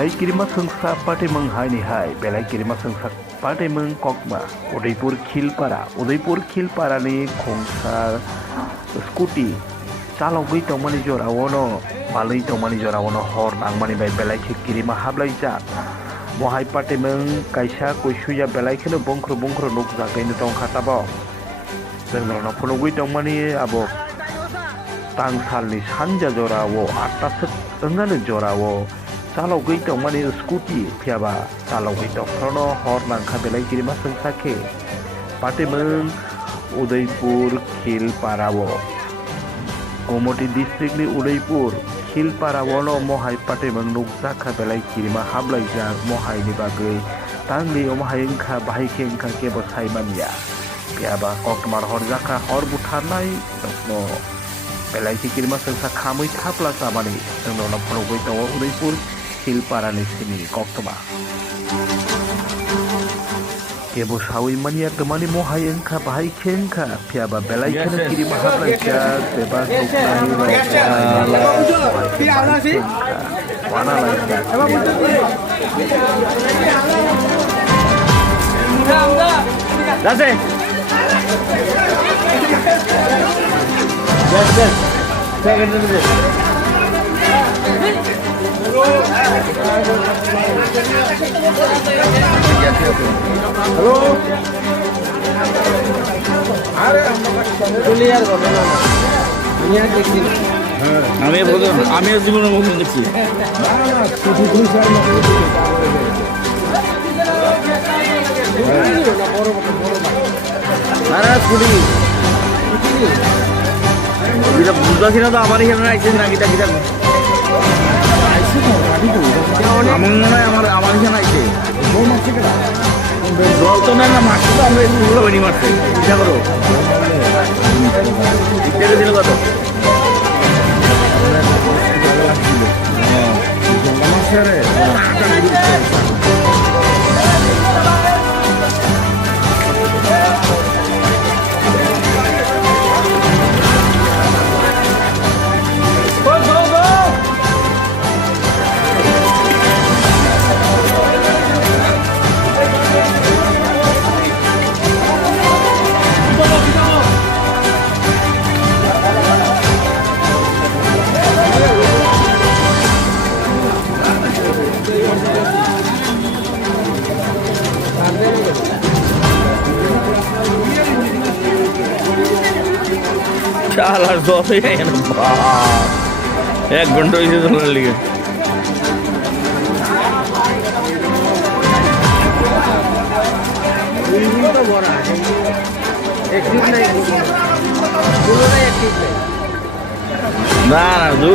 Belai kirima sengsa pate menghai ni hai. Belai kirima sengsa pate meng kokma. Udaipur Khilpara ni khongsa scooty. Calo gui tongmani jora wono. Malai tongmani jora wono hor nangmani bai belai kirima hablai jak. Mohai pate meng kaisa kuisuya belai kene bongkro nukjak ini tong khatabo. Jengrona phono gui tongmani abo tangsalni sanja jora wo atasek engane jora wo. Calo gui tongmani scooty phiaba calo gui tongkrono hor nangkha belai kirima sengsa ke. Pate meng Udaipur Khilpara wo. Gomoti district ni Udaipur Khilpara wono mohai pate meng nukjak belai kirima hablai jak mohai ni bagai tangli mohai engkha bahai ke engkha ke bo saimania. Piaba kokmar hor jaka hor butarnai no belai kirima sengsa khamui thapla samani no na phono goi tawo Udaipur Khilpara ni sini koktoma. Kebo sawi mania temani mohai engkha bahai ke engkha piaba belai kene kirima hablai jak bebas nuknai wana lai jak. Dase. Yes. Second minute. Hello. Clear করো না। নিয়ে দেখছি। আমি জীবনের মুখ দেখছি। না শুধু দুই সাল মতো না পুরি এটা বুঝতেছি না তো আমার এখানে আইসেন না কিটা কিটা আমার মনে হয় আমার এখানে আইসে জল তো না মারছে তো আমরা এগুলো বেনি মারছে চিন্তা করো দিল কত চালার দশে এক ঘন্টা হয়েছে চলার লিগে না দু